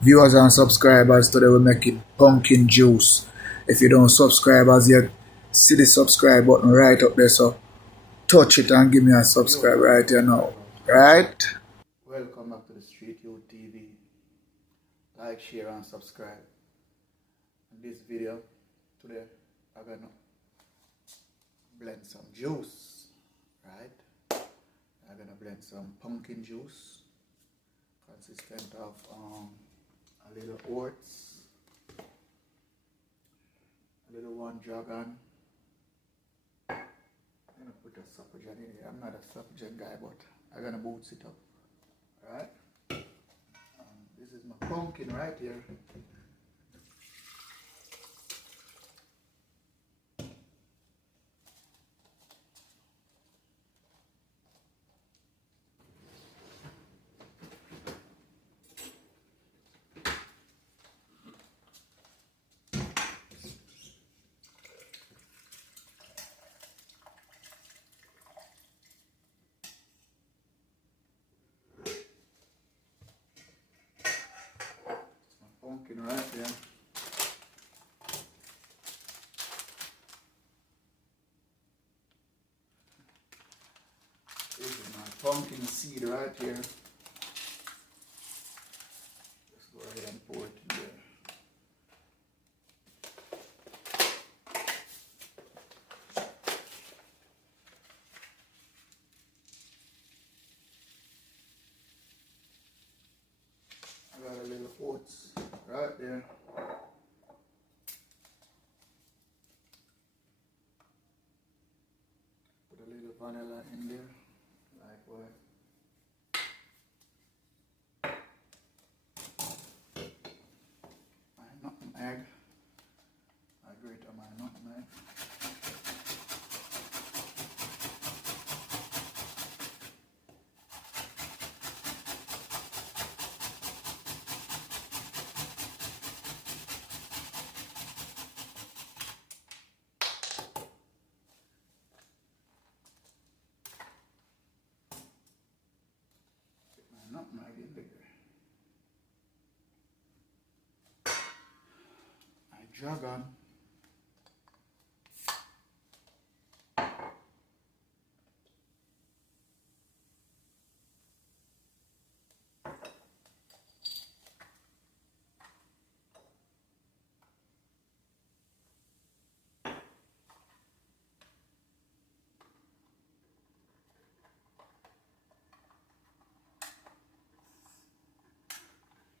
viewers and subscribers. Today we're making pumpkin juice. If you don't subscribe as yet, see the subscribe button right up there. So touch it and give me a subscribe right here now. Right? Welcome back to the Street Youth TV. Like, share and subscribe. In this video today I'm gonna blend some juice. Right? I'm gonna blend some pumpkin juice consistent of a little oats, a little one dragon. I'm gonna put a suppergen in here. I'm not a suppergen guy, but I'm gonna boost it up. Alright? This is my pumpkin right here. Pumpkin right there. This is my pumpkin seed right here. Let's go ahead and pour it in there. I got a little oats right there. Put a little vanilla in there, likewise. My nutmeg. I grate on my nutmeg. Nutmeg in there. My dragon.